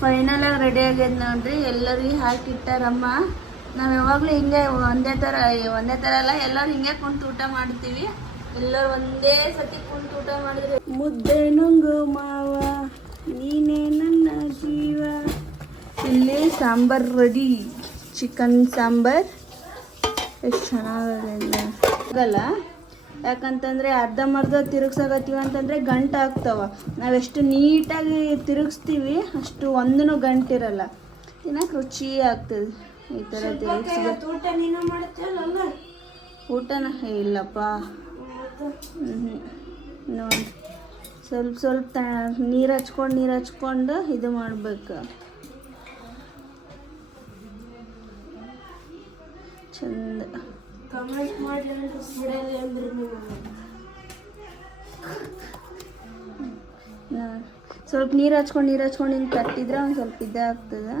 Final ಆಗಿ ready ಆಗ್ಯದ ನೋಡ್ರಿ, ಎಲ್ಲರಿಗೆ ಹಾಕಿಟ್ಟಾರಮ್ಮ ನಾವು ಯಾವಾಗಲೂ ಹಿಂಗೆ ಒಂದೇ ಥರ ಒಂದೇ ಥರ ಅಲ್ಲ, ಎಲ್ಲರೂ ಹಿಂಗೆ ಕುಂತು ಊಟ ಮಾಡ್ತೀವಿ. ಎಲ್ಲರೂ ಒಂದೇ ಸತಿ ಕುಂತು ಊಟ ಮಾಡಿದ್ರೆ ಮುದ್ದೆ ನುಂಗು ಮಾವ, ನೀನೇ ನನ್ನ ಜೀವ. ಇಲ್ಲಿ ಸಾಂಬಾರ್ ರೆಡಿ ಚಿಕನ್ ಸಾಂಬಾರ್. ಎಷ್ಟು ಚೆನ್ನಾಗಲ್ಲ ಯಾಕಂತಂದ್ರೆ ಅರ್ಧಂಬರ್ಧ ತಿರುಗ್ಸಾಕತ್ತೀವಿ ಅಂತಂದ್ರೆ ಗಂಟು ಆಗ್ತಾವ. ನಾವೆಷ್ಟು ನೀಟಾಗಿ ತಿರುಗಿಸ್ತೀವಿ ಅಷ್ಟು ಒಂದೂ ಗಂಟಿರಲ್ಲ. ತಿನ್ನಕ್ಕೆ ರುಚಿ ಆಗ್ತದೆ. ಈ ಥರ ತಿರುಗಿಸ್ಬೇಕು ಊಟನ? ಇಲ್ಲಪ್ಪ. ಹ್ಞೂ ನೋಡಿ. ಸ್ವಲ್ಪ ಸ್ವಲ್ಪ ತ ನೀರು ಹಚ್ಕೊಂಡು ನೀರು ಹಚ್ಕೊಂಡು ಇದು ಮಾಡಬೇಕು. ಚಂದ. ಕಮೆಂಟ್ ಮಾಡಿ ಬಿಡೋದು ಅಂದ್ರೆ ನೀವು. ಸ್ವಲ್ಪ ನೀರು ಹಚ್ಕೊಂಡು ನೀರು ಹಚ್ಕೊಂಡು ಹಿಂಗೆ ಕಟ್ಟಿದ್ರೆ ಒಂದು ಸ್ವಲ್ಪ ಇದಾಗ್ತದೆ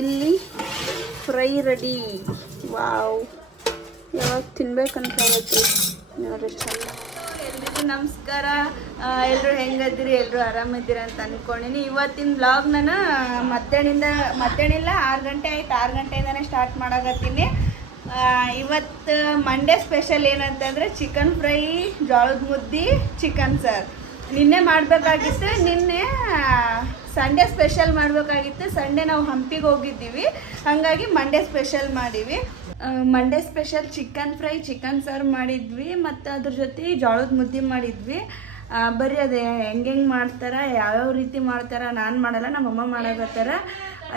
ಇಲ್ಲಿ ಫ್ರೈ ರೆಡಿ. ವಾವ್. ಯಾವಾಗ ತಿನ್ಬೇಕಂತ ನೋಡ್ರಿ, ಚಂದ. ಎಲ್ರಿಗೂ ನಮಸ್ಕಾರ. ಎಲ್ಲರೂ ಹೆಂಗದಿರಿ ಎಲ್ಲರೂ ಆರಾಮಿದ್ದೀರ ಅಂತ ಅನ್ಕೊಂಡಿನಿ. ಇವತ್ತಿನ ಬ್ಲಾಗ್ ನಾನು, ಮಧ್ಯಾಹ್ನದಿಂದ, ಮಧ್ಯಾಹ್ನ ಆರು ಗಂಟೆ ಆಯ್ತು. ಆರು ಗಂಟೆಯಿಂದನೇ ಸ್ಟಾರ್ಟ್ ಮಾಡಾಗತ್ತೀನಿ ಇವತ್ತು ಮಂಡೇ ಸ್ಪೆಷಲ್ ಏನಂತಂದರೆ ಚಿಕನ್ ಫ್ರೈ ಜೋಳದ ಮುದ್ದೆ ಚಿಕನ್ ಸರ್ ನಿನ್ನೆ ಮಾಡಬೇಕಾಗಿತ್ತು, ನಿನ್ನೆ ಸಂಡೇ ಸ್ಪೆಷಲ್ ಮಾಡಬೇಕಾಗಿತ್ತು. ಸಂಡೇ ನಾವು ಹಂಪಿಗೆ ಹೋಗಿದ್ದೀವಿ. ಹಾಗಾಗಿ ಮಂಡೇ ಸ್ಪೆಷಲ್ ಮಾಡೀವಿ. Monday special chicken fry chicken serve ಮಾಡಿದ್ವಿ, ಮತ್ತು ಅದ್ರ ಜೊತೆ ಜೋಳದ ಮುದ್ದೆ ಮಾಡಿದ್ವಿ. ಬರೀ ಅದೇ ಹೆಂಗೆ ಹೆಂಗೆ ಮಾಡ್ತಾರ, ಯಾವ್ಯಾವ ರೀತಿ ಮಾಡ್ತಾರ, ನಾನು ಮಾಡಲ್ಲ, ನಮ್ಮಮ್ಮ ಮಾಡಕತ್ತಾರ.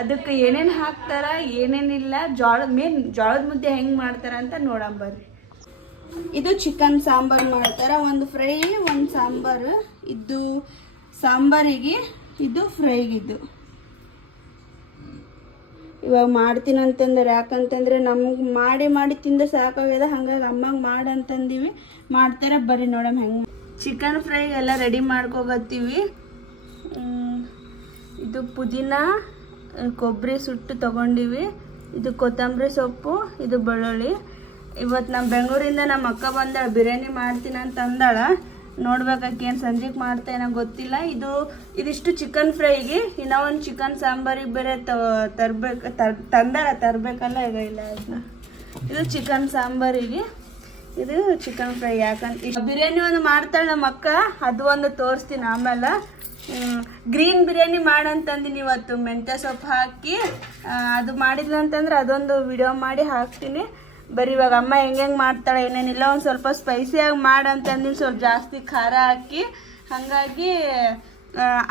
ಅದಕ್ಕೆ ಏನೇನು ಹಾಕ್ತಾರ, ಏನೇನಿಲ್ಲ, ಜೋಳದ ಮೇನ್ ಜೋಳದ ಮುದ್ದೆ ಹೆಂಗೆ ಮಾಡ್ತಾರ ಅಂತ ನೋಡಂಬರ್ರಿ ಇದು ಚಿಕನ್ ಸಾಂಬಾರು ಮಾಡ್ತಾರೆ. ಒಂದು ಫ್ರೈ, ಒಂದು ಸಾಂಬಾರು. ಇದು ಸಾಂಬಾರಿಗೆ, ಇದು ಫ್ರೈಗಿದ್ದು. ಇವಾಗ ಮಾಡ್ತೀನಿ ಅಂತಂದ್ರೆ ಯಾಕಂತಂದ್ರೆ ನಮ್ಗೆ ಮಾಡಿ ಮಾಡಿ ತಿಂದ ಸಾಕಾಗ್ಯದ. ಹಂಗಾಗಿ ಅಮ್ಮಂಗೆ ಮಾಡಂತಂದೀವಿ. ಮಾಡ್ತಾರೆ, ಬರ್ರಿ ನೋಡಮ್ ಹೆಂಗೆ ಚಿಕನ್ ಫ್ರೈ ಎಲ್ಲ ರೆಡಿ ಮಾಡ್ಕೋಗತ್ತೀವಿ. ಇದು ಪುದೀನ, ಕೊಬ್ಬರಿ ಸುಟ್ಟು ತಗೊಂಡಿವಿ. ಇದು ಕೊತ್ತಂಬರಿ ಸೊಪ್ಪು, ಇದು ಬೆಳ್ಳುಳ್ಳಿ. ಇವತ್ತು ನಮ್ಮ ಬೆಂಗಳೂರಿಂದ ನಮ್ಮ ಅಕ್ಕ ಬಂದಾಳ, ಬಿರಿಯಾನಿ ಮಾಡ್ತೀನಿ ಅಂತ ಅಂದಾಳ. ನೋಡ್ಬೇಕಾಕಿ ಏನು ಸಂಜೆಗೆ ಮಾಡ್ತಾ ಏನೋ ಗೊತ್ತಿಲ್ಲ. ಇದು, ಇದಿಷ್ಟು ಚಿಕನ್ ಫ್ರೈಗೆ ಇನ್ನೂ ಒಂದು ಚಿಕನ್ ಸಾಂಬಾರಿಗೆ ಬೇರೆ ತರ್ಬೇಕು, ತರ್, ತಂದಾಳೆ, ತರಬೇಕಲ್ಲ ಈಗ ಇಲ್ಲ ಅದನ್ನ ಇದು ಚಿಕನ್ ಸಾಂಬಾರಿಗೆ. ಇದು ಚಿಕನ್ ಫ್ರೈ ಯಾಕಂತ ಬಿರಿಯಾನಿ ಒಂದು ಮಾಡ್ತಾಳೆ ನಮ್ಮ ಅಕ್ಕ, ಅದು ಒಂದು ತೋರಿಸ್ತೀನಿ ಆಮೇಲೆ. ಗ್ರೀನ್ ಬಿರಿಯಾನಿ ಮಾಡಂತಂದಿನಿ ಇವತ್ತು, ಮೆಂತ್ಯ ಸೊಪ್ಪು ಹಾಕಿ. ಅದು ಮಾಡಿದ್ಲು ಅಂತಂದ್ರೆ ಅದೊಂದು ವಿಡಿಯೋ ಮಾಡಿ ಹಾಕ್ತೀನಿ. ಬರೀ ಇವಾಗ ಅಮ್ಮ ಹೆಂಗೆ ಮಾಡ್ತಾಳೆ ಏನೇನಿಲ್ಲ, ಒಂದು ಸ್ವಲ್ಪ ಸ್ಪೈಸಿಯಾಗಿ ಮಾಡಂತಂದಿನಿ ಸ್ವಲ್ಪ ಜಾಸ್ತಿ ಖಾರ ಹಾಕಿ. ಹಾಗಾಗಿ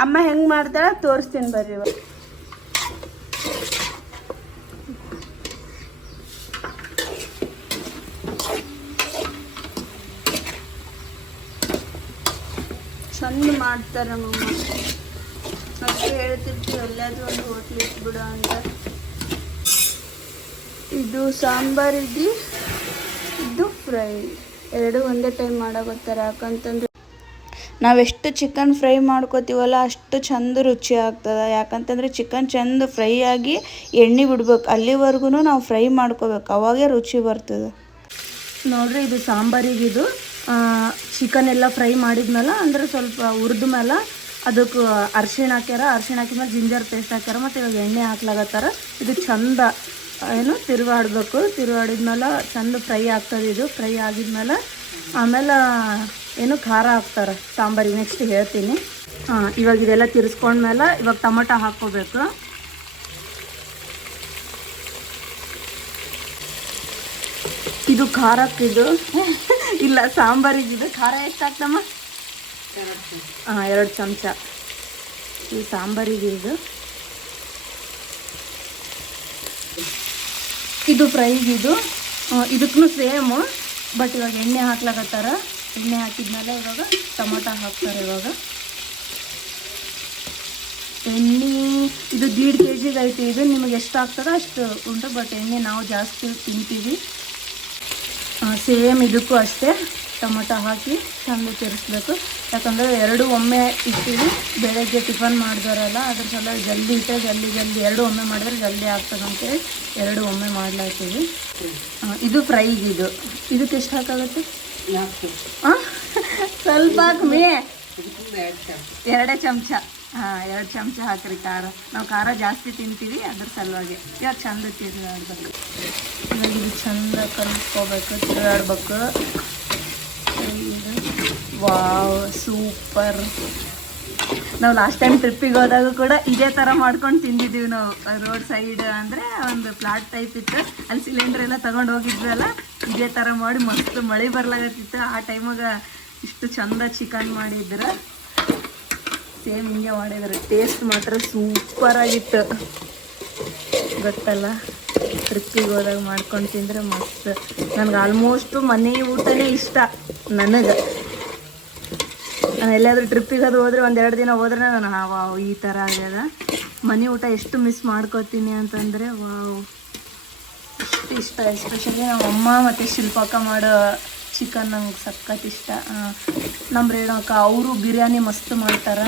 ಅಮ್ಮ ಹೆಂಗೆ ಮಾಡ್ತಾಳೆ ತೋರಿಸ್ತೀನಿ ಬರ್ರಿ ಇವಾಗ. ಚಂದ ಮಾಡ್ತಾರೆ ನಮ್ಮಮ್ಮ ಅದಕ್ಕೆ ಹೇಳ್ತಿರ್ತೀವಿ, ಎಲ್ಲಾದರೂ ಒಂದು ಹೋಟ್ಲ್ ಇಟ್ಬಿಡು ಅಂತ. ಇದು ಸಾಂಬಾರಿಗೆ ಇದು ಫ್ರೈ. ಎರಡು ಒಂದೇ ಟೈಮ್ ಮಾಡಕತ್ತಾರೆ ಯಾಕಂತಂದ್ರೆ ನಾವೆಷ್ಟು ಚಿಕನ್ ಫ್ರೈ ಮಾಡ್ಕೋತೀವಲ್ಲ, ಅಷ್ಟು ಚಂದ ರುಚಿ ಆಗ್ತದೆ. ಯಾಕಂತಂದ್ರೆ ಚಿಕನ್ ಚಂದ ಫ್ರೈ ಆಗಿ ಎಣ್ಣೆ ಬಿಡ್ಬೇಕು. ಅಲ್ಲಿವರೆಗೂ ನಾವು ಫ್ರೈ ಮಾಡ್ಕೋಬೇಕು. ಅವಾಗೇ ರುಚಿ ಬರ್ತದೆ. ನೋಡ್ರಿ, ಇದು ಸಾಂಬಾರಿಗೆ ಇದು ಚಿಕನ್ ಎಲ್ಲ ಫ್ರೈ ಮಾಡಿದ್ಮೇಲೆ, ಅಂದ್ರೆ ಸ್ವಲ್ಪ ಹುರಿದ ಮೇಲೆ ಅದಕ್ಕೆ ಅರ್ಶಿಣ ಹಾಕ್ಯಾರ. ಅರ್ಶಿಣ ಹಾಕಿದ್ಮೇಲೆ ಜಿಂಜರ್ ಪೇಸ್ಟ್ ಹಾಕ್ಯಾರ. ಮತ್ತು ಇವಾಗ ಎಣ್ಣೆ ಹಾಕ್ಲಾಗತ್ತಾರ ಇದು ಚಂದ ಏನು ತಿರುಗಾಡಬೇಕು. ತಿರುಗಾಡಿದ್ಮೇಲೆ ಚೆಂದ ಫ್ರೈ ಆಗ್ತದೆ ಇದು. ಫ್ರೈ ಆಗಿದ್ಮೇಲೆ ಆಮೇಲೆ ಏನು ಖಾರ ಹಾಕ್ತಾರೆ. ಸಾಂಬಾರಿಗೆ ನೆಕ್ಸ್ಟ್ ಹೇಳ್ತೀನಿ. ಹಾಂ, ಇವಾಗ ಇದೆಲ್ಲ ತಿರ್ಸ್ಕೊಂಡ್ಮೇಲೆ ಇವಾಗ ಟೊಮೊಟೊ ಹಾಕ್ಕೋಬೇಕು. ಇದು ಖಾರಕ್ಕಿದು ಇಲ್ಲ ಸಾಂಬಾರಿಗಿದು ಖಾರ ಎಷ್ಟು ಹಾಕ್ತಮ್ಮ ಹಾಂ, ಎರಡು ಚಮಚ. ಈ ಸಾಂಬಾರಿಗೆ ಇದು. ಇದು ಫ್ರೈಗೆ ಇದು. ಇದಕ್ಕೂ ಸೇಮು ಬಟ್ ಇವಾಗ ಎಣ್ಣೆ ಹಾಕ್ಲಾಕತ್ತಾರ. ಎಣ್ಣೆ ಹಾಕಿದ್ಮೇಲೆ ಇವಾಗ ಟೊಮೊಟೊ ಹಾಕ್ತಾರೆ ಇವಾಗ. ಎಣ್ಣೆ, ಇದು ದೀಡ್ ಕೆ ಜಿಗೆ ಐತಿ ಇದು ನಿಮಗೆ ಎಷ್ಟು ಆಗ್ತದೋ ಅಷ್ಟು ಉಂಟು ಬಟ್ ಎಣ್ಣೆ ನಾವು ಜಾಸ್ತಿ ತಿಂತೀವಿ. ಸೇಮ್ ಇದಕ್ಕೂ ಅಷ್ಟೇ ಟೊಮೊಟೊ ಹಾಕಿ ಚೆಂದ ತಿರ್ಸ್ಬೇಕು. ಯಾಕಂದರೆ ಎರಡು ಒಮ್ಮೆ ಇಟ್ಟಿವಿ, ಬೆಳಗ್ಗೆ ಟಿಫನ್ ಮಾಡಿದವರಲ್ಲ, ಅದ್ರ ಸಲ ಜಲ್ದಿ ಇಟ್ಟರೆ ಜಲ್ದಿ ಜಲ್ದಿ ಎರಡು ಒಮ್ಮೆ ಮಾಡಿದ್ರೆ ಜಲ್ದಿ ಆಗ್ತದೆ ಅಂತೇಳಿ ಎರಡು ಒಮ್ಮೆ ಮಾಡ್ಲಾಗ್ತೀವಿ ಇದು ಫ್ರೈಗೆ ಇದು. ಇದಕ್ಕೆ ಎಷ್ಟು ಹಾಕಾಗುತ್ತೆ? ಸ್ವಲ್ಪ ಹಾಕ್ ಎರಡೇ ಚಮಚ. ಹಾಂ ಎರಡು ಚಮಚ ಹಾಕ್ರಿ ಖಾರ. ನಾವು ಖಾರ ಜಾಸ್ತಿ ತಿಂತೀವಿ ಅದ್ರ ಸಲುವಾಗಿ. ಇವಾಗ ಚಂದ ತಿರ್ಗಾಡ್ಬೇಕು. ಇದು ಚಂದ ಕಲ್ಸ್ಕೋಬೇಕು, ತಿರುಗಾಡ್ಬೇಕು. Wow, super. ನಾವು ಲಾಸ್ಟ್ ಟೈಮ್ ಟ್ರಿಪ್ಪಿಗೆ ಹೋದಾಗ ಕೂಡ ಇದೇ ಥರ ಮಾಡ್ಕೊಂಡು ತಿಂದಿದ್ದೀವಿ ನಾವು, ರೋಡ್ ಸೈಡ್ ಅಂದರೆ ಒಂದು ಪ್ಲಾಟ್ ಟೈಪ್ ಇತ್ತು. ಅಲ್ಲಿ ಸಿಲಿಂಡರ್ ಎಲ್ಲ ತಗೊಂಡು ಹೋಗಿದ್ವಲ್ಲ, ಇದೇ ಥರ ಮಾಡಿ ಮಸ್ತ್ ಮಳೆ ಬರ್ಲಾಗತ್ತಿತ್ತು. ಆ ಟೈಮಾಗ ಇಷ್ಟು ಚಂದ ಚಿಕನ್ ಮಾಡಿದ್ರು. ಸೇಮ್ ಹಿಂಗೆ ಮಾಡಿದ್ರು. ಟೇಸ್ಟ್ ಮಾತ್ರ ಸೂಪರಾಗಿತ್ತು ಗೊತ್ತಲ್ಲ? ಟ್ರಿಪ್ಪಿಗೆ ಹೋದಾಗ ಮಾಡ್ಕೊಂಡು ತಿಂದರೆ ಮಸ್ತ್. ನನಗೆ ಆಲ್ಮೋಸ್ಟು ಮನೆ ಊಟನೇ ಇಷ್ಟ ನನಗೆ. ನಾನು ಎಲ್ಲಾದರೂ ಟ್ರಿಪ್ಪಿಗೆ ಅದು ಹೋದ್ರೆ ಒಂದೆರಡು ದಿನ ಹೋದ್ರೆ ನಾನು ವಾವ್ ಈ ಥರ ಆಗ್ಯದ. ಮನೆ ಊಟ ಎಷ್ಟು ಮಿಸ್ ಮಾಡ್ಕೋತೀನಿ ಅಂತಂದರೆ ವಾವ್. ಎಷ್ಟು ಇಷ್ಟ ಎಸ್ಪೆಷಲಿ ನಮ್ಮ ಅಮ್ಮ ಮತ್ತು ಶಿಲ್ಪಕ್ಕ ಮಾಡೋ ಚಿಕನ್ ನಂಗೆ ಸಖತ್ ಇಷ್ಟ. ನಮ್ಮ ರೇಣುಕ ಅವರು ಬಿರಿಯಾನಿ ಮಸ್ತ್ ಮಾಡ್ತಾರೆ.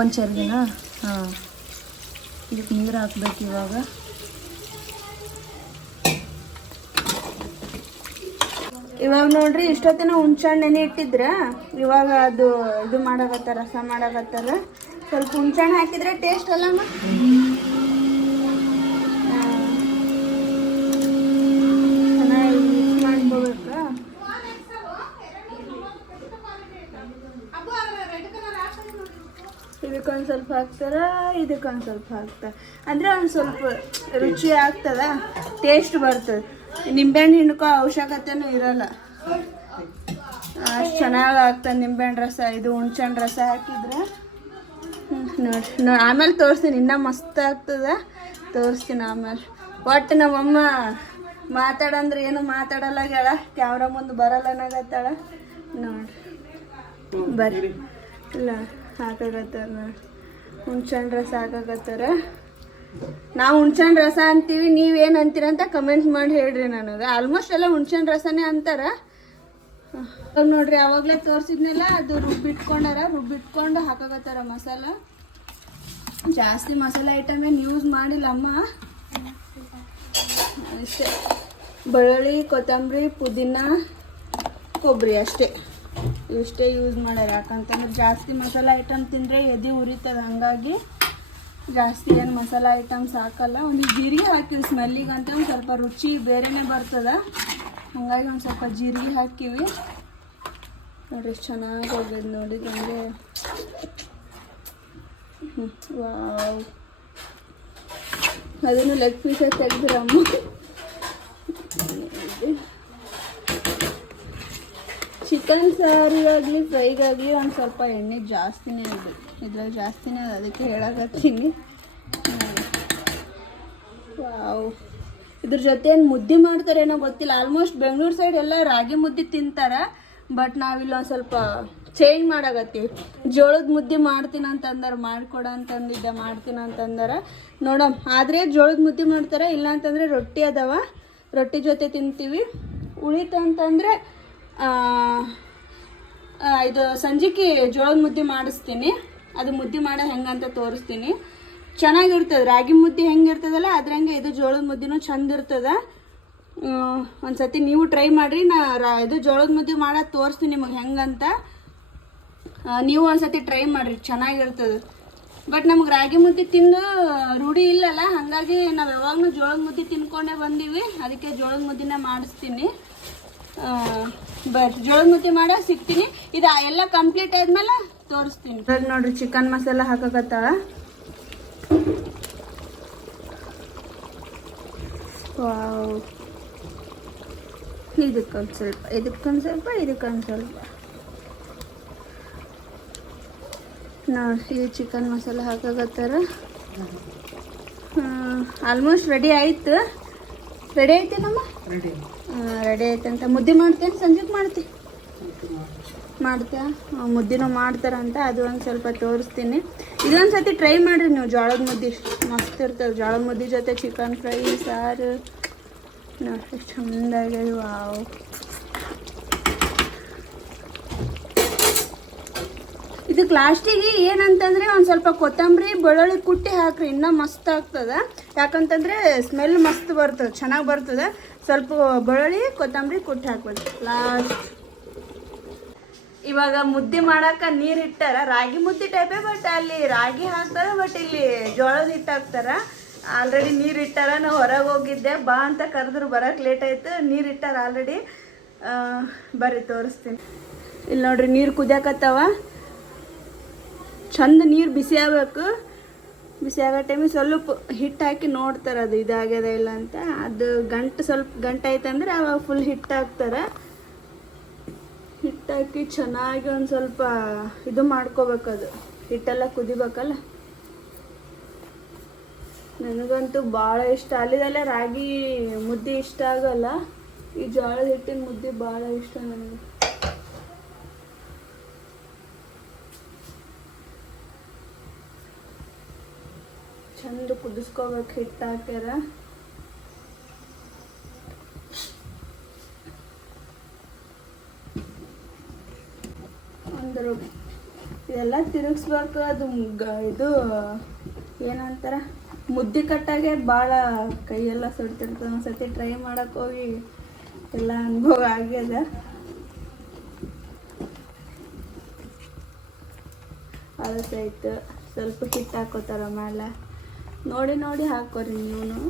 ಒಂದು ಚರ್ಗಿನ ಹಾಂ. ಇದಕ್ಕೆ ನೀರು ಹಾಕ್ಬೇಕು ಇವಾಗ. ಇವಾಗ ನೋಡ್ರಿ ಇಷ್ಟೊತ್ತಿನ ಹುಣ್ಸೆಹಣ್ಣು ಇಟ್ಟಿದ್ರ? ಇವಾಗ ಅದು ಇದು ಮಾಡಾಕತ್ತಾರ, ರಸ ಮಾಡಾಕತ್ತಾರ. ಸ್ವಲ್ಪ ಹುಣ್ಸೆಹಣ್ಣು ಹಾಕಿದ್ರೆ ಟೇಸ್ಟ್ ಅಲ್ಲಮ್ಮ ಆ, ಚೆನ್ನಾಗಿ ಮಿಕ್ಸ್ ಮಾಡ್ಕೋಬೇಕಾ ಇದಕ್ಕೊಂದು ಸ್ವಲ್ಪ ಹಾಕ್ತಾರ ಇದಕ್ಕೊಂದು ಸ್ವಲ್ಪ ಹಾಕ್ತಾರ. ಅಂದರೆ ಒಂದು ಸ್ವಲ್ಪ ರುಚಿ ಆಗ್ತದ ಟೇಸ್ಟ್ ಬರ್ತದೆ. ನಿಂಬೆಹಣ್ಣು ಹಿಂಡ್ಕೋ, ಅವಶ್ಯಕತೆನೂ ಇರಲ್ಲ. ಅಷ್ಟು ಚೆನ್ನಾಗಿ ಆಗ್ತದೆ ನಿಂಬೆಹಣ್ಣು ರಸ, ಇದು ಹುಣ್ಸೆಹಣ್ಣು ರಸ ಹಾಕಿದ್ರೆ. ನೋಡಿ ನೋಡಿ, ಆಮೇಲೆ ತೋರಿಸ್ತೀನಿ, ಇನ್ನೂ ಮಸ್ತ್ ಆಗ್ತದ. ತೋರಿಸ್ತೀನಿ ಆಮೇಲೆ. ಒಟ್ಟು ನಮ್ಮಮ್ಮ ಮಾತಾಡಂದ್ರೆ ಏನು ಮಾತಾಡಲ್ಲ ಗೆಳ ಕ್ಯಾಮ್ರಾ ಮುಂದೆ ಬರಲ್ಲ ಅನ್ನಕತ್ತಾಳ. ನೋಡ್ರಿ ಬರ್ರಿ ಇಲ್ಲ ಹಾಕಾಗತ್ತ ನೋಡಿ. ಹುಣ್ಸೆಹಣ್ಣು ರಸ ಹಾಕಾಕತ್ತಾರ. ನಾವು ಹುಣ್ಸೆಹಣ್ಣು ರಸ ಅಂತೀವಿ ನೀವೇನು ಅಂತೀರ ಅಂತ ಕಮೆಂಟ್ ಮಾಡಿ ಹೇಳ್ರಿ ನನಗೆ. ಆಲ್ಮೋಸ್ಟ್ ಎಲ್ಲ ಹುಣ್ಸೆಹಣ್ಣು ರಸನೇ ಅಂತಾರ. ನೋಡ್ರಿ, ಅವಾಗಲೇ ತೋರಿಸಿದ್ನೆಲ್ಲ, ಅದು ರುಬ್ಬಿಟ್ಕೊಂಡಾರ, ರುಬ್ಬಿಟ್ಕೊಂಡು ಹಾಕಾಕತ್ತಾರ ಮಸಾಲ. ಜಾಸ್ತಿ ಮಸಾಲೆ ಐಟಮ್ ಏನು ಯೂಸ್ ಮಾಡಿಲ್ಲ ಅಮ್ಮ ಅಷ್ಟೇ ಬೆಳ್ಳುಳ್ಳಿ, ಕೊತ್ತಂಬರಿ, ಪುದೀನ, ಕೊಬ್ಬರಿ ಅಷ್ಟೇ. ಇಷ್ಟೇ ಯೂಸ್ ಮಾಡ್ಯಾರ ಯಾಕಂತಂದ್ರೆ ಜಾಸ್ತಿ ಮಸಾಲೆ ಐಟಮ್ ತಿಂದರೆ ಎದೆ ಉರಿತದ. ಹಂಗಾಗಿ ಜಾಸ್ತಿ ಏನು ಮಸಾಲ ಐಟಮ್ಸ್ ಹಾಕಲ್ಲ. ಒಂದು ಜೀರಿಗೆ ಹಾಕಿವಿ. ಸ್ಮೆಲ್ಲಿಗೆ ಅಂತ ಒಂದು ಸ್ವಲ್ಪ ರುಚಿ ಬೇರೆನೇ ಬರ್ತದ. ಹಂಗಾಗಿ ಒಂದು ಸ್ವಲ್ಪ ಜೀರಿಗೆ ಹಾಕಿವಿ. ನೋಡ್ರಿ ಎಷ್ಟು ಚೆನ್ನಾಗಿ ಹೋಗ್ಯದ ನೋಡಿದಂಗೆ ವಾವ್. ಅದನ್ನು ಲೆಗ್ ಪೀಸ ತೆಗೆದ್ರ ಅಮ್ಮ ಚಿಕನ್ ಸಾರಿಗಾಗಲಿ, ಫ್ರೈಗಾಗಲಿ ಒಂದು ಸ್ವಲ್ಪ ಎಣ್ಣೆ ಜಾಸ್ತಿನೇ ಇದೆ ಇದ್ರಲ್ಲಿ ಜಾಸ್ತಿನೇ ಅದ ಅದಕ್ಕೆ ಹೇಳಕತ್ತೀನಿ. ವಾವ್. ಇದ್ರ ಜೊತೆ ಏನು ಮುದ್ದೆ ಮಾಡ್ತಾರೇನೋ ಗೊತ್ತಿಲ್ಲ. ಆಲ್ಮೋಸ್ಟ್ ಬೆಂಗಳೂರು ಸೈಡ್ ಎಲ್ಲ ರಾಗಿ ಮುದ್ದೆ ತಿಂತಾರೆ ಬಟ್ ನಾವಿಲ್ಲ ಒಂದು ಸ್ವಲ್ಪ ಚೇಂಜ್ ಮಾಡಾಕತ್ತೀವಿ. ಜೋಳದ ಮುದ್ದೆ ಮಾಡ್ತೀನಿ ಅಂತಂದಾರ, ಮಾಡಿಕೊಡ ಅಂತಂದಿದ್ದೆ ಮಾಡ್ತೀನಿ ಅಂತಂದಾರ. ನೋಡಮ್, ಆದರೆ ಜೋಳದ ಮುದ್ದೆ ಮಾಡ್ತಾರೆ, ಇಲ್ಲ ಅಂತಂದರೆ ರೊಟ್ಟಿ ಅದಾವ. ರೊಟ್ಟಿ ಜೊತೆ ತಿಂತೀವಿ. ಉಳಿತು ಅಂತಂದರೆ ಇದು ಸಂಜೆಗೆ ಜೋಳದ ಮುದ್ದೆ ಮಾಡಿಸ್ತೀನಿ. ಅದು ಮುದ್ದೆ ಮಾಡೋ ಹೆಂಗಂತ ತೋರಿಸ್ತೀನಿ. ಚೆನ್ನಾಗಿರ್ತದೆ ರಾಗಿ ಮುದ್ದೆ ಹೆಂಗಿರ್ತದಲ್ಲ ಅದ್ರಂಗೆ ಇದು ಜೋಳದ ಮುದ್ದೆನೂ ಚಂದ ಇರ್ತದ. ಒಂದು ಸತಿ ನೀವು ಟ್ರೈ ಮಾಡಿರಿ, ನಾ ರಾ, ಇದು ಜೋಳದ ಮುದ್ದೆ ಮಾಡೋದು ತೋರಿಸ್ತೀನಿ ನಿಮಗೆ ಹೆಂಗಂತ ನೀವು ನೀವು ಒಂದ್ಸತಿ ಟ್ರೈ ಮಾಡಿರಿ, ಚೆನ್ನಾಗಿರ್ತದೆ. ಬಟ್ ನಮ್ಗೆ ರಾಗಿ ಮುದ್ದೆ ತಿಂದು ರೂಢಿ ಇಲ್ಲಲ್ಲ, ಹಾಗಾಗಿ ನಾವು ಯಾವಾಗಲೂ ಜೋಳದ ಮುದ್ದೆ ತಿನ್ಕೊಂಡೇ ಬಂದೀವಿ, ಅದಕ್ಕೆ ಜೋಳದ ಮುದ್ದೆನ ಮಾಡಿಸ್ತೀನಿ. ಬಟ್ ಜೋಳದ ಮುದ್ದೆ ಮಾಡ ಸಿಗ್ತೀನಿ. ಇದು ಎಲ್ಲ ಕಂಪ್ಲೀಟ್ ಆದ್ಮೇಲೆ ತೋರಿಸ್ತೀನಿ. ಇವಾಗ ನೋಡ್ರಿ ಚಿಕನ್ ಮಸಾಲ ಹಾಕಕತ್ತ ವಾವ್. ಇದಕ್ಕೊಂದು ಸ್ವಲ್ಪ ಇದಕ್ಕೊಂದು ಸ್ವಲ್ಪ ಇದಕ್ಕೊಂದು ಸ್ವಲ್ಪ. ನೋಡಿ ಚಿಕನ್ ಮಸಾಲ ಹಾಕಾಗತ್ತಾರ ಆಲ್ಮೋಸ್ಟ್ ರೆಡಿ ಆಯ್ತು. ರೆಡಿ ಆಯ್ತೇನಮ್ಮ? ರೆಡಿ ಆಯ್ತಂತ ಮುದ್ದೆ ಮಾಡ್ತೇನೆ ಸಂಜೆಗೆ ಮಾಡ್ತಿ? ಮಾಡ್ತೀಯಾ? ಮುದ್ದೆನೂ ಮಾಡ್ತಾರಂತ ಅದು ಒಂದು ಸ್ವಲ್ಪ ತೋರಿಸ್ತೀನಿ. ಇದೊಂದು ಸತಿ ಟ್ರೈ ಮಾಡಿರಿ ನೀವು ಜೋಳದ ಮುದ್ದೆ. ಮಸ್ತ್ ಇರ್ತದೆ ಜೋಳದ ಮುದ್ದೆ ಜೊತೆ ಚಿಕನ್ ಫ್ರೈ ಸಾರು. ನೋಡಿ ಚಂದಾಗ್ಯದ ವಾವ್. ಇದಕ್ಕೆ ಲಾಸ್ಟಿಗೆ ಏನಂತಂದ್ರೆ ಒಂದು ಸ್ವಲ್ಪ ಕೊತ್ತಂಬರಿ, ಬೆಳ್ಳುಳ್ಳಿ ಕುಟ್ಟಿ ಹಾಕ್ರಿ, ಇನ್ನೂ ಮಸ್ತ್ ಆಗ್ತದೆ. ಯಾಕಂತಂದ್ರೆ ಸ್ಮೆಲ್ ಮಸ್ತ್ ಬರ್ತದೆ, ಚೆನ್ನಾಗಿ ಬರ್ತದೆ. ಸ್ವಲ್ಪ ಬೆಳ್ಳುಳ್ಳಿ, ಕೊತ್ತಂಬರಿ, ಕುಟ್ಟಿ ಹಾಕ್ಬೇಕು. ಲಾಸ್ಟ್ ಇವಾಗ ಮುದ್ದೆ ಮಾಡಾಕ ನೀರು ಇಟ್ಟಾರ. ರಾಗಿ ಮುದ್ದೆ ಟೈಪೇ ಬಟ್ ಅಲ್ಲಿ ರಾಗಿ ಹಾಕ್ತಾರ ಬಟ್ ಇಲ್ಲಿ ಜೋಳದ ಹಿಟ್ಟು ಹಾಕ್ತಾರ. ಆಲ್ರೆಡಿ ನೀರು ಇಟ್ಟಾರ, ನಾ ಹೊರಗೆ ಹೋಗಿದ್ದೆ. ಬಾ ಅಂತ ಕರೆದ್ರು, ಬರಕ್ ಲೇಟ್ ಆಯ್ತು. ನೀರು ಇಟ್ಟಾರ ಆಲ್ರೆಡಿ ಬರ್ರಿ, ತೋರಿಸ್ತೀನಿ. ಇಲ್ಲಿ ನೋಡ್ರಿ, ನೀರು ಕುದಿಯಾಕತ್ತವ. ಚಂದ ನೀರು ಬಿಸಿ ಆಗ್ಬೇಕು. ಬಿಸಿ ಆಗೋ ಟೈಮಿಗೆ ಸ್ವಲ್ಪ ಹಿಟ್ಟು ಹಾಕಿ ನೋಡ್ತಾರೆ ಅದು ಇದಾಗ್ಯದ ಇಲ್ಲ ಅಂತ. ಅದು ಗಂಟು ಸ್ವಲ್ಪ, ಗಂಟು ಆಯ್ತಂದ್ರೆ ಅವಾಗ ಫುಲ್ ಹಿಟ್ಟು ಹಾಕ್ತಾರೆ. ಹಿಟ್ಟು ಹಾಕಿ ಚೆನ್ನಾಗಿ ಒಂದು ಸ್ವಲ್ಪ ಇದು ಮಾಡ್ಕೋಬೇಕದು ಹಿಟ್ಟೆಲ್ಲ ಕುದಿಬೇಕಲ್ಲ. ನನಗಂತೂ ಭಾಳ ಇಷ್ಟ. ಅಲ್ಲಿದೆಲ್ಲ ರಾಗಿ ಮುದ್ದೆ ಇಷ್ಟ ಆಗಲ್ಲ. ಈ ಜೋಳದ ಹಿಟ್ಟಿನ ಮುದ್ದೆ ಭಾಳ ಇಷ್ಟ ನನಗೆ. ಚಂದ ಕುದಿಸ್ಕೋಬೇಕು ಹಿಟ್ಟು ಹಾಕ್ಯಾರ. ಅಂದರು ಇದೆಲ್ಲ ತಿರುಗಿಸ್ಬೇಕು ಅದು ಇದು ಏನಂತಾರ? ಮುದ್ದೆ ಕಟ್ಟಾಗೆ ಭಾಳ ಕೈಯೆಲ್ಲ ಸುಡ್ತಿರ್ತದೆ. ಒಂದ್ಸತಿ ಟ್ರೈ ಮಾಡಕ್ಕೆ ಹೋಗಿ ಎಲ್ಲ ಅನುಭವ ಆಗ್ಯದ. ಅದು ಸಹಿತ ಸ್ವಲ್ಪ ಹಿಟ್ಟು ಹಾಕೋತಾರ ಮೇಲೆ ನೋಡಿ ನೋಡಿ ಹಾಕೋರಿ ನೀವು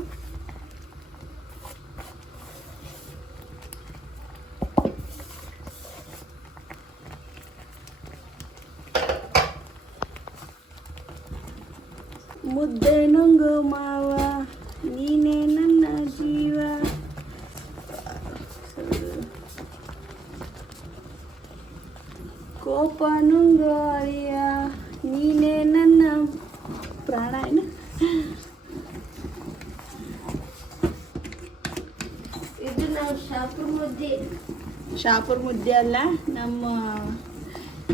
ಶಾಪುರ್ ಮುದ್ದೆ ಅಲ್ಲ, ನಮ್ಮ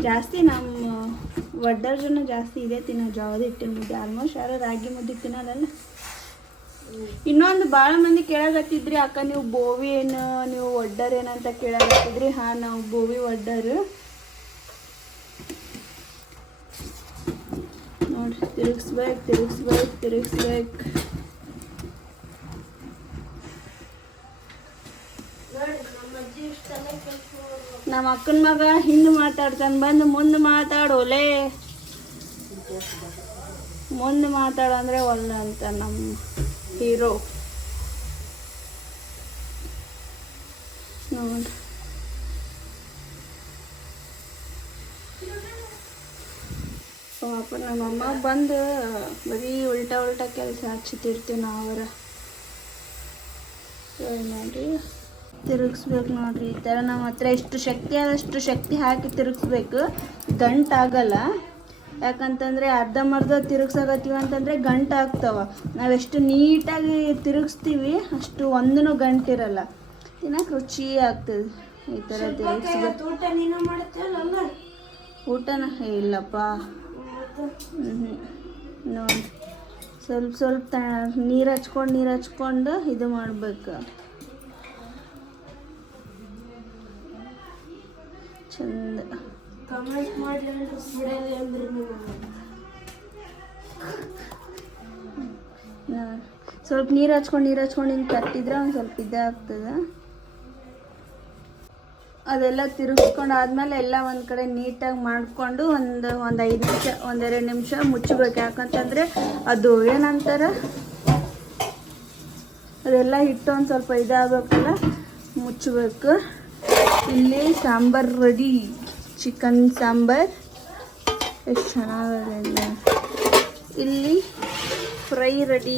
ಜಾಸ್ತಿ ನಮ್ಮ ಒಡ್ಡರ ಜನ ಜಾಸ್ತಿ ಇದೆ ತಿನ್ನೋ ಜಾವದ ಹಿಟ್ಟಿನ ಮುದ್ದೆ. ಆಲ್ಮೋಸ್ಟ್ ಯಾರು ರಾಗಿ ಮುದ್ದೆ ತಿನ್ನೋದಲ್ಲ. ಇನ್ನೊಂದು ಭಾಳ ಮಂದಿ ಕೇಳಾಗತ್ತಿದ್ರಿ ಅಕ್ಕ ನೀವು ಬೋವಿ ಏನು, ನೀವು ಒಡ್ಡರ್ ಏನಂತ ಕೇಳಾಗತ್ತಿದ್ರಿ ಹಾಂ, ನಾವು ಬೋವಿ ಒಡ್ಡರು ನೋಡ್ರಿ, ತಿರುಗಿಸ್ಬೇಕು ತಿರುಗಿಸ್ಬೇಕು ತಿರುಗಿಸ್ಬೇಕು ನೋಡಿ ನಮ್ಮ ಅಜ್ಜಿ ಇಷ್ಟೆಲ್ಲ ಕೆಲಸ ನಮ್ಮ ಅಕ್ಕನ ಮಗ ಹಿಂದೆ ಮಾತಾಡ್ತಾನೆ, ಬಂದು ಮುಂದೆ ಮಾತಾಡೋಲೆ. ಮುಂದೆ ಮಾತಾಡಂದ್ರೆ ಒಳ್ಳೆ ಅಂತ ನಮ್ಮ ಹೀರೋ. ನೋಡಿ. ಪಾಪ ನಮ್ಮಮ್ಮ ಬಂದು ಬರೀ ಉಲ್ಟಾ ಉಲ್ಟಾ ಕೆಲಸ ಹಚ್ಚುತ್ತಿರ್ತೀವಿ ನಾವರ. ನೋಡಿ ತಿರುಗಿಸ್ಬೇಕು ನೋಡ್ರಿ. ಈ ಥರ ನಮ್ಮ ಹತ್ರ ಎಷ್ಟು ಶಕ್ತಿ ಆದಷ್ಟು ಶಕ್ತಿ ಹಾಕಿ ತಿರುಗಿಸ್ಬೇಕು. ಗಂಟಾಗಲ್ಲ ಯಾಕಂತಂದರೆ ಅರ್ಧಂಬರ್ಧ ತಿರುಗ್ಸಾಕತ್ತೀವಿ ಅಂತಂದರೆ ಗಂಟು ಆಗ್ತಾವ. ನಾವೆಷ್ಟು ನೀಟಾಗಿ ತಿರುಗಿಸ್ತೀವಿ ಅಷ್ಟು ಒಂದೂ ಗಂಟಿರಲ್ಲ ತಿನ್ನಕ್ಕೆ ರುಚಿ ಆಗ್ತದೆ. ಈ ಥರ ತಿರುಗಿಸ್ಬೇಕು ಊಟನ? ಇಲ್ಲಪ್ಪ. ಹ್ಞೂ ನೋಡಿ ಸ್ವಲ್ಪ ಸ್ವಲ್ಪ ತ ನೀರು ಹಚ್ಕೊಂಡು ನೀರು ಹಚ್ಕೊಂಡು ಇದು ಮಾಡ್ಬೇಕು. ಚಂದ. ಕಮೆಂಟ್ ಮಾಡಿ ನೀವು. ಸ್ವಲ್ಪ ನೀರು ಹಚ್ಕೊಂಡು ನೀರು ಹಚ್ಕೊಂಡು ಹಿಂಗೆ ಕಟ್ಟಿದ್ರೆ ಒಂದು ಸ್ವಲ್ಪ ಇದೇ ಆಗ್ತದೆ. ಅದೆಲ್ಲ ತಿರುಗಿಸ್ಕೊಂಡು ಆದ್ಮೇಲೆ ಎಲ್ಲ ಒಂದು ಕಡೆ ನೀಟಾಗಿ ಮಾಡಿಕೊಂಡು ಒಂದು ಒಂದು ಐದು ನಿಮಿಷ ಒಂದೆರಡು ನಿಮಿಷ ಮುಚ್ಚಬೇಕು ಯಾಕಂತಂದರೆ ಅದು ಏನಂತಾರ? ಅದೆಲ್ಲ ಹಿಟ್ಟು ಒಂದು ಸ್ವಲ್ಪ ಇದಾಗಬೇಕಲ್ಲ ಮುಚ್ಚಬೇಕು ಇಲ್ಲಿ ಸಾಂಬಾರು ರೆಡಿ ಚಿಕನ್ ಸಾಂಬಾರ್. ಎಷ್ಟು ಚೆನ್ನಾಗಿದೆ ಇಲ್ಲ. ಫ್ರೈ ರೆಡಿ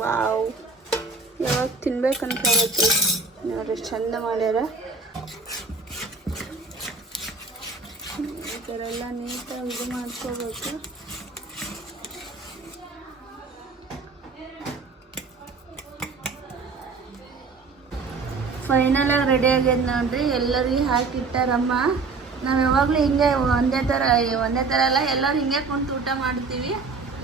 ವಾವ್ ಯಾವಾಗ ತಿನ್ಬೇಕಂತ ಆಗುತ್ತೆ ನೋಡ್ರಿ ಚಂದ ಮಾಡ್ಯಾರ. ಈ ಥರ ಎಲ್ಲ ನೀಟಾಗಿ ಇದು ಮಾಡ್ಕೋಬೇಕು. ಫೈನಲಾಗಿ ರೆಡಿ ಆಗ್ಯದ ನೋಡ್ರಿ, ಎಲ್ಲರಿಗೆ ಹಾಕಿಟ್ಟಾರಮ್ಮ ನಾವು ಯಾವಾಗಲೂ ಹಿಂಗೆ ಒಂದೇ ಥರ ಒಂದೇ ಥರ ಅಲ್ಲ, ಎಲ್ಲರೂ ಹಿಂಗೆ ಕುಂತು ಊಟ ಮಾಡ್ತೀವಿ.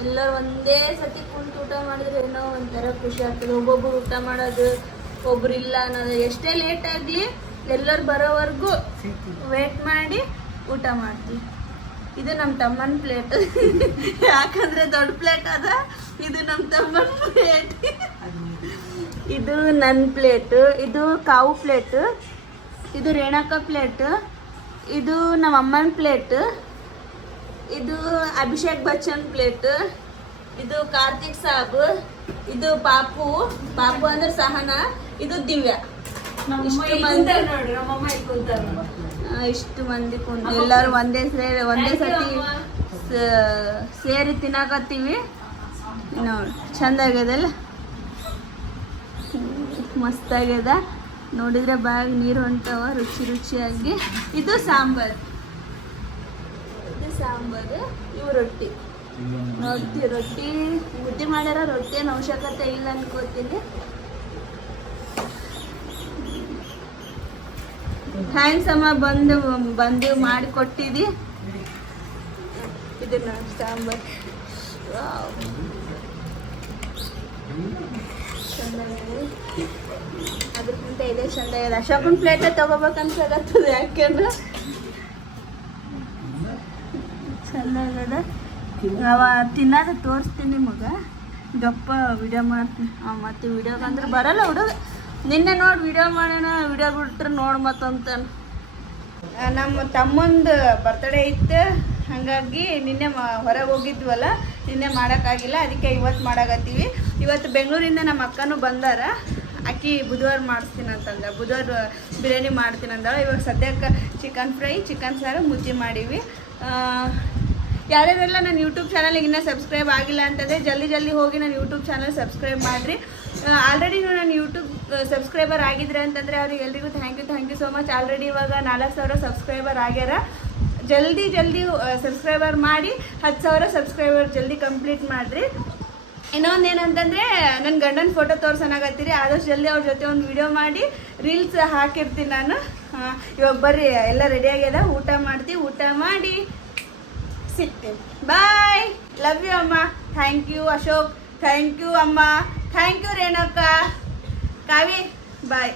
ಎಲ್ಲರೂ ಒಂದೇ ಸತಿ ಕುಂತು ಊಟ ಮಾಡಿದ್ರೆ ಏನೋ ಒಂಥರ ಖುಷಿ ಆಗ್ತದೆ. ಒಬ್ಬೊಬ್ರು ಊಟ ಮಾಡೋದು, ಒಬ್ರು ಇಲ್ಲ ಅನ್ನೋದು. ಎಷ್ಟೇ ಲೇಟ್ ಆಗಲಿ ಎಲ್ಲರು ಬರೋವರೆಗೂ ವೇಟ್ ಮಾಡಿ ಊಟ ಮಾಡ್ತೀವಿ. ಇದು ನಮ್ಮ ತಮ್ಮನ ಪ್ಲೇಟ್ ಯಾಕಂದ್ರೆ ದೊಡ್ಡ ಪ್ಲೇಟ್ ಅದ, ಇದು ನಮ್ಮ ತಮ್ಮನ ಪ್ಲೇಟ್ ಇದು ನನ್ನ ಪ್ಲೇಟ್ ಇದು ಕಾವು ಪ್ಲೇಟ್ ಇದು ರೇಣಕ ಪ್ಲೇಟ್ ಇದು ನಮ್ಮ ಅಮ್ಮನ ಪ್ಲೇಟ್ ಇದು ಅಭಿಷೇಕ್ ಬಚ್ಚನ್ ಪ್ಲೇಟ್ ಇದು ಕಾರ್ತಿಕ್ ಸಾಬ್ ಇದು ಪಾಪು ಪಾಪು ಅಂದ್ರೆ ಸಹನ ಇದು ದಿವ್ಯ. ಇಷ್ಟು ಮಂದಿ ಇಷ್ಟು ಮಂದಿ ಕುಂತ ಎಲ್ಲರೂ ಒಂದೇ ಸೇರಿ ಒಂದೇ ಸತಿ ಸೇರಿ ತಿನ್ನಕತ್ತೀವಿ. ನೋಡಿ ಚಂದ ಆಗ್ಯದಲ್ಲ? ಮಸ್ತ್ ಆಗ್ಯದ ನೋಡಿದ್ರೆ ಬಾಯಾಗ ನೀರು ಹೊಂಟವ, ರುಚಿ ರುಚಿಯಾಗಿ. ಇದು ಸಾಂಬಾರ್. ಇದು ಸಾಂಬಾರು, ಇವು ರೊಟ್ಟಿ. ರೊಟ್ಟಿ ಮುದ್ದೆ ಮಾಡ್ಯಾರ, ರೊಟ್ಟಿ ಏನು ಅವಶ್ಯಕತೆ ಇಲ್ಲ ಅನ್ಕೋತೀನಿ. ಥ್ಯಾಂಕ್ಸ್ ಅಮ್ಮ, ಬಂದು ಬಂದು ಮಾಡಿ ಕೊಟ್ಟಿದ್ದಿ ಇದು ನೋಡಿ ಸಾಂಬಾರ್. ವಾವ್. ಅದ್ರಕ್ಕಿಂತ ಇದೇ ಚಂದ ಇದೆ ಅಶೋಕನ ಪ್ಲೇಟೇ ತಗೋಬೇಕನ್ಸಾಗತ್ತದ ಯಾಕೆಂದ್ರೆ ಚಂದ ಅವ ತಿನ್ನೋದು ತೋರಿಸ್ತೀನಿ ನಿಮಗೆ ಗಪ್ಪ ವಿಡಿಯೋ ಮಾಡ್ತೀನಿ. ಮತ್ತೆ ವಿಡಿಯೋ ಅಂದ್ರೆ ಬರಲ್ಲ ಹುಡುಗ. ನಿನ್ನೆ ನೋಡಿ ವಿಡಿಯೋ ಮಾಡೋಣ ವಿಡಿಯೋ ಬಿಟ್ರೆ ನೋಡಿ ಮತ್ತಂತ. ನಮ್ಮ ತಮ್ಮಂದು ಬರ್ತಡೇ ಇತ್ತು. ಹಾಗಾಗಿ ನಿನ್ನೆ ಹೊರಗೆ ಹೋಗಿದ್ವಲ್ಲ, ನಿನ್ನೆ ಮಾಡೋಕ್ಕಾಗಿಲ್ಲ. ಅದಕ್ಕೆ ಇವತ್ತು ಮಾಡಾಕತ್ತೀವಿ. ಇವತ್ತು ಬೆಂಗಳೂರಿಂದ ನಮ್ಮ ಅಕ್ಕನೂ ಬಂದಾರ. ಅಕ್ಕಿ ಬುಧವಾರ ಮಾಡಿಸ್ತೀನಿ ಅಂತಂದ. ಬುಧವಾರ ಬಿರಿಯಾನಿ ಮಾಡ್ತೀನಿ ಅಂದಾಳ. ಇವಾಗ ಸದ್ಯಕ್ಕೆ ಚಿಕನ್ ಫ್ರೈ ಚಿಕನ್ ಸಾರು, ಮುದ್ದೆ ಮಾಡೀವಿ. ಯಾರ್ಯಾರೆಲ್ಲ ನನ್ನ ಯೂಟ್ಯೂಬ್ ಚಾನಲ್ಗೆ ಇನ್ನೂ ಸಬ್ಸ್ಕ್ರೈಬ್ ಆಗಿಲ್ಲ ಅಂತಂದರೆ ಜಲ್ದಿ ಜಲ್ದಿ ಹೋಗಿ ನನ್ನ ಯೂಟ್ಯೂಬ್ ಚಾನಲ್ ಸಬ್ಸ್ಕ್ರೈಬ್ ಮಾಡಿರಿ. ಆಲ್ರೆಡಿ ನೀವು ನನ್ನ ಯೂಟ್ಯೂಬ್ ಸಬ್ಸ್ಕ್ರೈಬರ್ ಆಗಿದ್ರೆ ಅಂತಂದರೆ ಅವ್ರಿಗೆ ಎಲ್ರಿಗೂ thank you thank you so much already ಇವಾಗ ನಾಲ್ಕು ಸಾವಿರ ಸಬ್ಸ್ಕ್ರೈಬರ್ ಆಗ್ಯಾರ. ಜಲ್ದಿ ಜಲ್ದಿ ಸಬ್ಸ್ಕ್ರೈಬರ್ ಮಾಡಿ ಹತ್ತು ಸಾವಿರ ಸಬ್ಸ್ಕ್ರೈಬರ್ ಜಲ್ದಿ ಕಂಪ್ಲೀಟ್ ಮಾಡಿರಿ. ಇನ್ನೊಂದು ಏನಂತಂದರೆ ನನ್ನ ಗಂಡನ ಫೋಟೋ ತೋರ್ಸೋಣಾಗತ್ತೀರಿ. ಆದಷ್ಟು ಜಲ್ದಿ ಅವ್ರ ಜೊತೆ ಒಂದು ವಿಡಿಯೋ ಮಾಡಿ ರೀಲ್ಸ್ ಹಾಕಿರ್ತೀನಿ ನಾನು. ಇವಾಗ ಬರ್ರಿ, ಎಲ್ಲ ರೆಡಿ ಆಗ್ಯದ. ಊಟ ಮಾಡ್ತೀವಿ ಊಟ ಮಾಡಿ. ಸಿಗ್ತೀನಿ. ಬಾಯ್ ಲವ್ ಯು ಅಮ್ಮ. Thank you Ashok. Thank you ಅಮ್ಮ. ಥ್ಯಾಂಕ್ ಯು ರೇಣಕ್ಕ ಕಾವಿ ಬಾಯ್